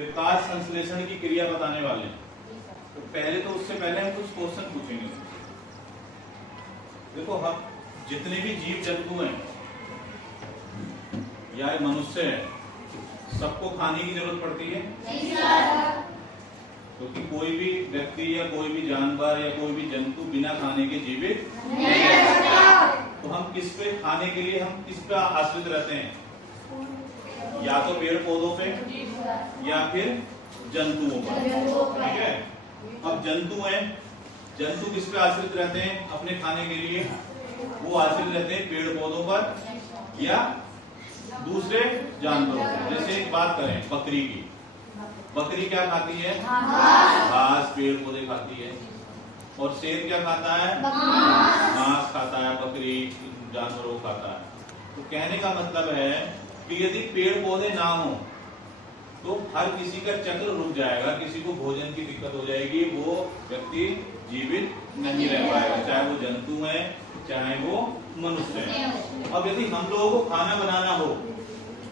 विकास संश्लेषण की क्रिया बताने वाले हैं। तो पहले तो उससे पहले हम कुछ क्वेश्चन पूछेंगे। देखो, हम जितने भी जीव जंतु हैं या मनुष्य है, सबको खाने की जरूरत पड़ती है। क्योंकि कोई भी व्यक्ति या कोई भी जानवर या कोई भी जंतु बिना खाने के जीवित नहीं रह सकता। तो हम किस पे खाने के लिए हम किस पे आश्रित रहते हैं? या तो पेड़ पौधों पे या फिर जंतुओं पर। ठीक है, अब जंतु हैं, जंतु किस पे आश्रित रहते हैं अपने खाने के लिए? वो आश्रित रहते हैं पेड़ पौधों पर या दूसरे जानवरों पर। जैसे एक बात करें बकरी की, बकरी क्या खाती है? घास, पेड़ पौधे खाती है। और शेर क्या खाता है? घास खाता है, बकरी जानवरों खाता है। तो कहने का मतलब है कि यदि पेड़ पौधे ना हो तो हर किसी का चक्र रुक जाएगा, किसी को भोजन की दिक्कत हो जाएगी, वो व्यक्ति जीवित नहीं रह पाएगा, चाहे वो जंतु है चाहे वो मनुष्य है। अब यदि हम लोगों को खाना बनाना हो,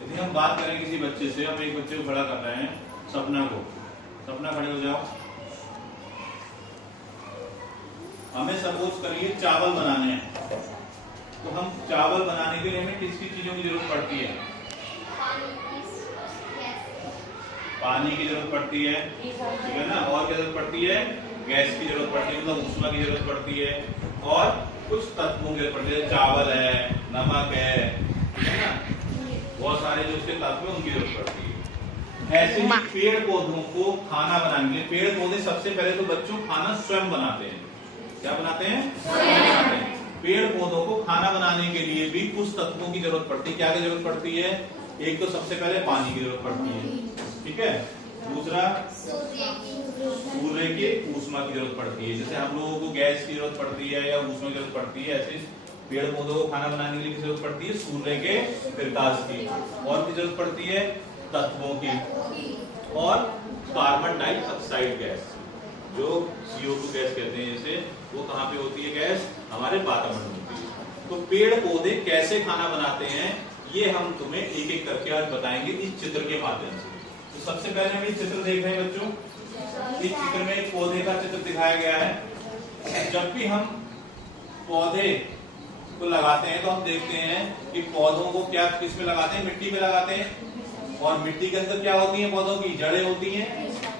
यदि हम बात करें किसी बच्चे से, हम एक बच्चे को खड़ा कर रहे हैं, सपना को, सपना खड़े हो जाओ। हमें सपोज करिए चावल बनाने हैं, तो हम चावल बनाने के लिए हमें किस किस चीजों की जरूरत पड़ती है? पानी की जरूरत पड़ती है, ठीक है ना। और क्या जरूरत पड़ती है? गैस की जरूरत पड़ती है, मतलब ऊष्मा की जरूरत पड़ती है। और कुछ तत्वों की जरूरत पड़ती है, चावल है, नमक है, ठीक है ना। बहुत सारे जो उसके तत्व है उनकी जरूरत पड़ती है। ऐसे ही पेड़ पौधों को खाना बनाने के लिए, पेड़ पौधे सबसे पहले तो बच्चों खाना स्वयं बनाते हैं। क्या बनाते हैं? स्वयं बनाते हैं। पेड़ पौधों को खाना बनाने के लिए भी कुछ तत्वों की जरूरत पड़ती है। क्या की जरूरत पड़ती है? एक तो सबसे पहले पानी की जरूरत पड़ती है, ठीक है। दूसरा सूर्य की ऊष्मा की जरूरत पड़ती है। जैसे हम लोगों को गैस की जरूरत पड़ती है या ऊष्मा की जरूरत पड़ती है, ऐसे पेड़ पौधों को खाना बनाने के लिए जरूरत पड़ती है सूर्य के प्रकाश की। और की जरूरत पड़ती है तत्वों की, और कार्बन डाइऑक्साइड गैस, जो CO2 गैस कहते हैं, जैसे वो कहाँ पे होती है गैस? हमारे वातावरण में होती है। तो पेड़ पौधे कैसे खाना बनाते हैं ये हम तुम्हें एक एक करके आज बताएंगे इस चित्र के माध्यम से। तो सबसे पहले हम ये चित्र देख रहे हैं बच्चों। इस चित्र में एक पौधे का चित्र दिखाया गया है। जब भी हम पौधे को लगाते हैं तो हम देखते हैं कि पौधों को क्या किस में लगाते हैं? मिट्टी में लगाते हैं। और मिट्टी के अंदर क्या होती है? पौधों की जड़ें होती हैं।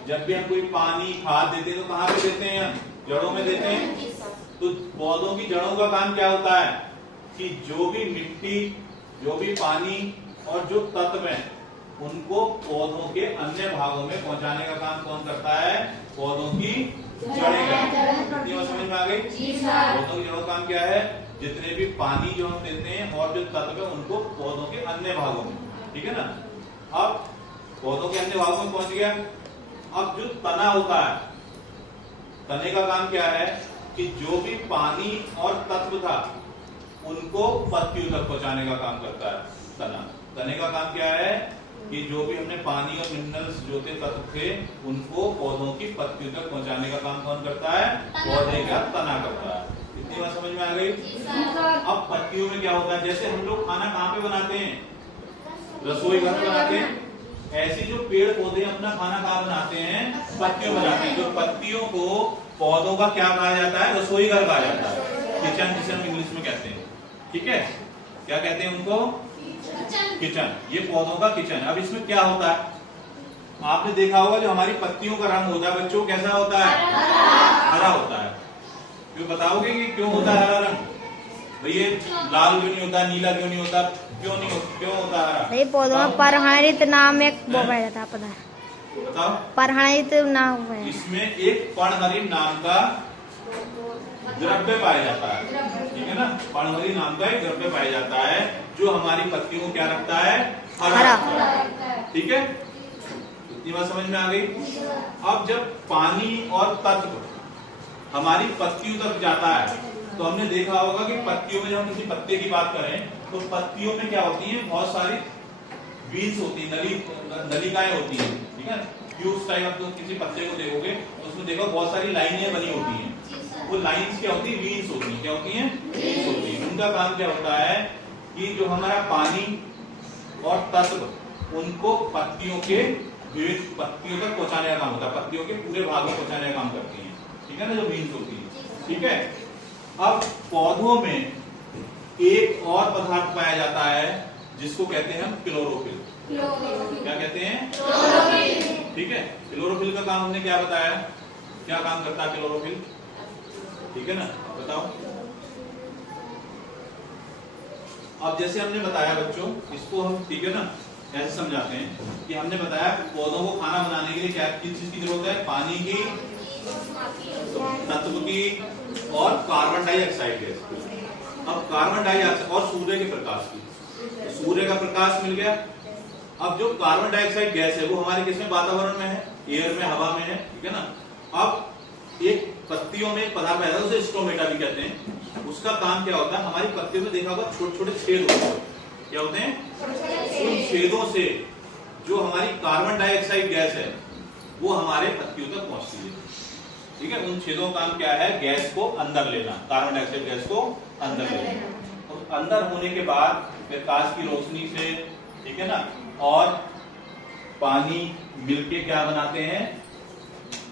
जब भी हम कोई पानी खाद देते हैं तो कहाँ पे देते हैं? जड़ों में देते हैं। तो पौधों की जड़ों का काम क्या होता है कि जो भी मिट्टी, जो भी पानी और जो तत्व है उनको पौधों के अन्य भागों में पहुंचाने का काम कौन करता है? पौधों की जड़ें करती हैं। समझ में आ गई? पौधों की जड़ों का काम क्या है? जितने भी पानी जो हम देते हैं और जो तत्व है उनको पौधों के अन्य भागों में, ठीक है ना। अब पौधों के अन्य भागों में पहुंच गया। अब जो तना होता है, तने का काम क्या है कि जो भी पानी और तत्व था उनको पत्तियों तक पहुंचाने का काम करता है तना। तने का काम क्या है कि जो भी हमने पानी और मिनरल्स जो थे तत्व थे उनको पौधों की पत्तियों तक पहुंचाने का काम कौन करता है? पौधे का तना करता है। इतनी बात समझ में आ गई? अब पत्तियों में क्या होता है? जैसे हम लोग खाना कहाँ पे बनाते हैं? रसोई घर में बनाते हैं। ऐसे जो पेड़ पौधे अपना खाना कहाँ बनाते हैं? पत्तियों में बनाते हैं। तो पत्तियों को पौधों का क्या कहा जाता है? रसोई घर कहा जाता है। किचन, किचन इंग्लिश में कहते हैं, ठीक है। क्या कहते हैं उनको? किचन। ये पौधों का किचन। अब इसमें क्या होता है? आपने देखा होगा जो हमारी पत्तियों का रंग होता है बच्चों, कैसा होता है? हरा होता है। क्यों बताओगे कि क्यों होता है हरा रंग? भैया लाल क्यों नहीं होता, नीला क्यों नहीं होता, क्यों होता हरा? पौधों में परहणित नाम एक वो पाया जाता है, पता है? बताओ। परहणित नाम है। इसमें एक पर्णहरित नाम का द्रव्य पाया जाता है, ठीक है ना। पर्णहरित नाम का एक द्रव्य पाया जाता है जो हमारी पत्तियों को क्या रखता है? हरा रखता है, ठीक है। इतनी बात समझ में आ गई? अब जब पानी और तत्व हमारी पत्तियों तक जाता है तो हमने देखा होगा कि पत्तियों में जब हम किसी पत्ते की बात करें तो पत्तियों में क्या होती है? बहुत सारी वीन्स होती है, नलिकाएं होती है, ठीक है। ट्यूब्स टाइप आप किसी पत्ते को देखोगे तो उसमें देखो बहुत सारी लाइनें बनी होती हैं। वो लाइंस क्या होती है? वीन्स होती है। क्या होती हैं? वीन्स होती है। उनका काम क्या होता है कि जो हमारा पानी और तत्व उनको पत्तियों के विविध पत्तियों तक पहुंचाने का काम होता है, पत्तियों के पूरे भाग में पहुंचाने का काम करती हैं, ठीक है ना, जो बीन्स होती है। ठीक है, अब पौधों में एक और पदार्थ पाया जाता है जिसको कहते हैं हम क्लोरोफिल। क्या कहते हैं? क्लोरोफिल। ठीक है, क्लोरोफिल का काम हमने क्या बताया, क्या काम करता है क्लोरोफिल, ठीक है ना, बताओ। अब जैसे हमने बताया बच्चों, इसको हम ठीक है ना ऐसे समझाते हैं कि हमने बताया पौधों को खाना बनाने के लिए क्या किस चीज की जरूरत है, पानी की, तत्व की और कार्बन डाइऑक्साइड गैस की। अब कार्बन डाइऑक्साइड और सूर्य के प्रकाश की, सूर्य का प्रकाश मिल गया। अब जो कार्बन डाइऑक्साइड गैस है वो हमारे किसमें, वातावरण में है, एयर में, हवा में है, ठीक है ना। अब एक पत्तियों में एक पदार्थ पैदा होता है उसे स्टोमेटा भी कहते हैं। उसका काम क्या होता है, हमारी पत्तियों में देखा होगा छोटे छोटे छेद होते हैं, क्या होते हैं, उन छेदों से जो हमारी कार्बन डाइऑक्साइड गैस है वो हमारे पत्तियों तक पहुंचती है। ठीक है, उन छेदों का काम क्या है, गैस को अंदर लेना, कार्बन डाइऑक्साइड गैस को अंदर लेना। तो अंदर होने के बाद प्रकाश की रोशनी से, ठीक है ना, और पानी मिलके क्या बनाते हैं,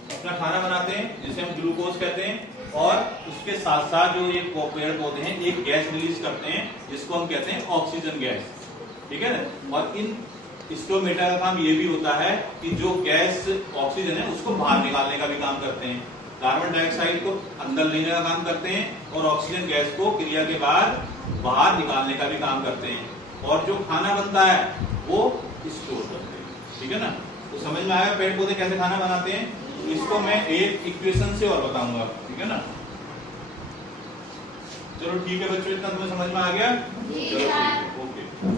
अपना खाना बनाते हैं जिसे हम ग्लूकोज कहते हैं। और उसके साथ साथ जो ये पेड़ पौधे हैं एक गैस रिलीज करते हैं जिसको हम कहते हैं ऑक्सीजन गैस, ठीक है ना। और इन स्टोमेटा का काम ये भी होता है कि जो गैस ऑक्सीजन है उसको बाहर निकालने का भी काम करते हैं, कार्बन डाइऑक्साइड को अंदर लेने का काम करते हैं और ऑक्सीजन गैस को क्रिया के बाद बाहर निकालने का भी काम करते हैं। और जो खाना बनता है वो स्टोर करते हैं, ठीक है ना। तो समझ में आया पेड़ पौधे कैसे खाना बनाते हैं। तो इसको मैं एक इक्वेशन से और बताऊंगा, ठीक है ना। चलो ठीक है बच्चों, इतना तुम्हें समझ में आ गया, चलो ठीक है, ओके।